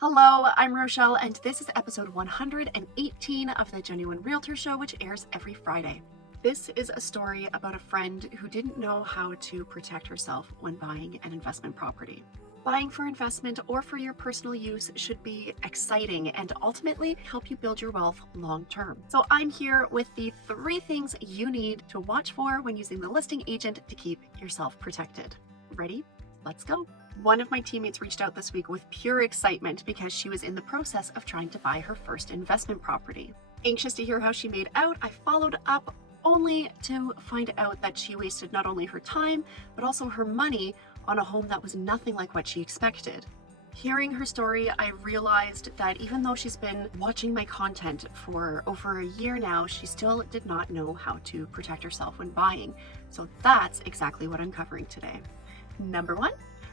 Hello, I'm Rochelle, and this is episode 118 of the Genuine REALTOR Show, which airs every Friday. This is a story about a friend who didn't know how to protect herself when buying an investment property. Buying for investment or for your personal use should be exciting and ultimately help you build your wealth long term. So I'm here with the 3 things you need to watch for when using the listing agent to keep yourself protected. Ready? Let's go. One of my teammates reached out this week with pure excitement because she was in the process of trying to buy her first investment property. Anxious to hear how she made out, I followed up only to find out that she wasted not only her time, but also her money on a home that was nothing like what she expected. Hearing her story, I realized that even though she's been watching my content for over a year now, she still did not know how to protect herself when buying. So that's exactly what I'm covering today. Number 1,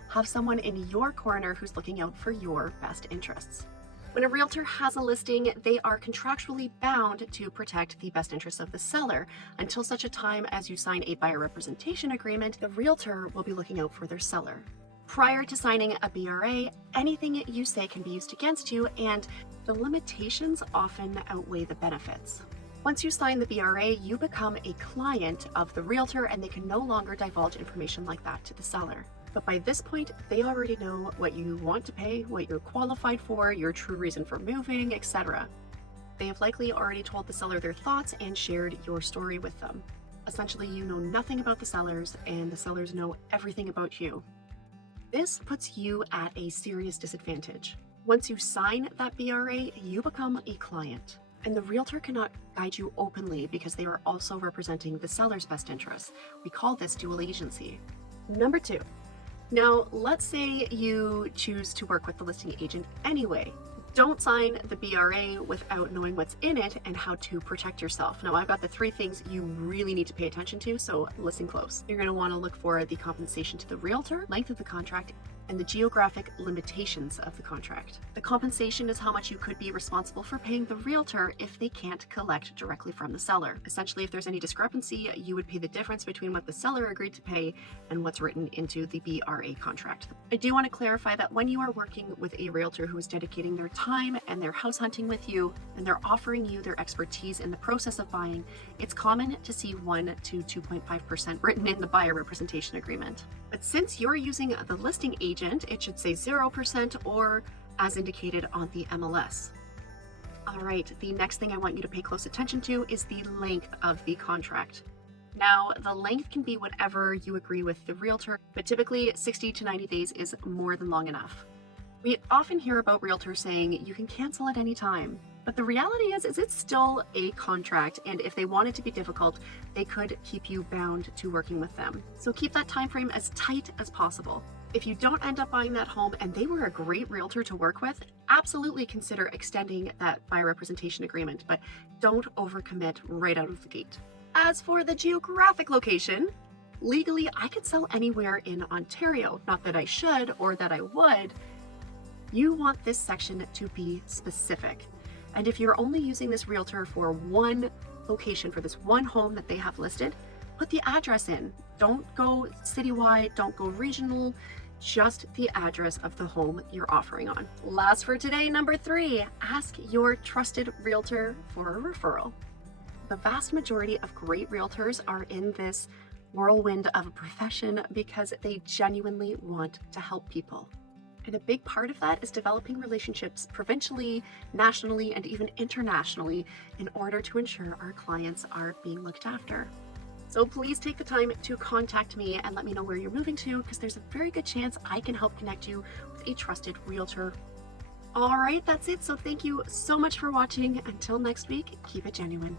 have someone in your corner who's looking out for your best interests. When a realtor has a listing, they are contractually bound to protect the best interests of the seller. Until such a time as you sign a buyer representation agreement, the realtor will be looking out for their seller. Prior to signing a BRA, anything you say can be used against you, and the limitations often outweigh the benefits. Once you sign the BRA, you become a client of the realtor and they can no longer divulge information like that to the seller. But by this point, they already know what you want to pay, what you're qualified for, your true reason for moving, etc. They have likely already told the seller their thoughts and shared your story with them. Essentially, you know nothing about the sellers and the sellers know everything about you. This puts you at a serious disadvantage. Once you sign that BRA, you become a client. And the realtor cannot guide you openly because they are also representing the seller's best interests. We call this dual agency. Number 2, now let's say you choose to work with the listing agent anyway. Don't sign the BRA without knowing what's in it and how to protect yourself. Now I've got the 3 things you really need to pay attention to, so listen close. You're going to want to look for the compensation to the realtor, length of the contract, and the geographic limitations of the contract. The compensation is how much you could be responsible for paying the realtor if they can't collect directly from the seller. Essentially, if there's any discrepancy, you would pay the difference between what the seller agreed to pay and what's written into the BRA contract. I do want to clarify that when you are working with a realtor who is dedicating their time and their house hunting with you, and they're offering you their expertise in the process of buying, it's common to see 1 to 2.5% written in the buyer representation agreement. But since you're using the listing agent, it should say 0% or as indicated on the MLS. All right, the next thing I want you to pay close attention to is the length of the contract. Now, the length can be whatever you agree with the realtor, but typically 60 to 90 days is more than long enough. We often hear about realtors saying you can cancel at any time, but the reality is it's still a contract, and if they want it to be difficult, they could keep you bound to working with them. So keep that time frame as tight as possible. If you don't end up buying that home and they were a great realtor to work with, absolutely consider extending that buyer representation agreement, but don't overcommit right out of the gate. As for the geographic location, legally I could sell anywhere in Ontario. Not that I should or that I would. You want this section to be specific. And if you're only using this realtor for one location, for this one home that they have listed, put the address in. Don't go citywide, don't go regional, just the address of the home you're offering on. Last for today, number 3, ask your trusted realtor for a referral. The vast majority of great realtors are in this whirlwind of a profession because they genuinely want to help people. And a big part of that is developing relationships provincially, nationally, and even internationally in order to ensure our clients are being looked after. So please take the time to contact me and let me know where you're moving to, because there's a very good chance I can help connect you with a trusted realtor. All right, that's it. So thank you so much for watching. Until next week, keep it genuine.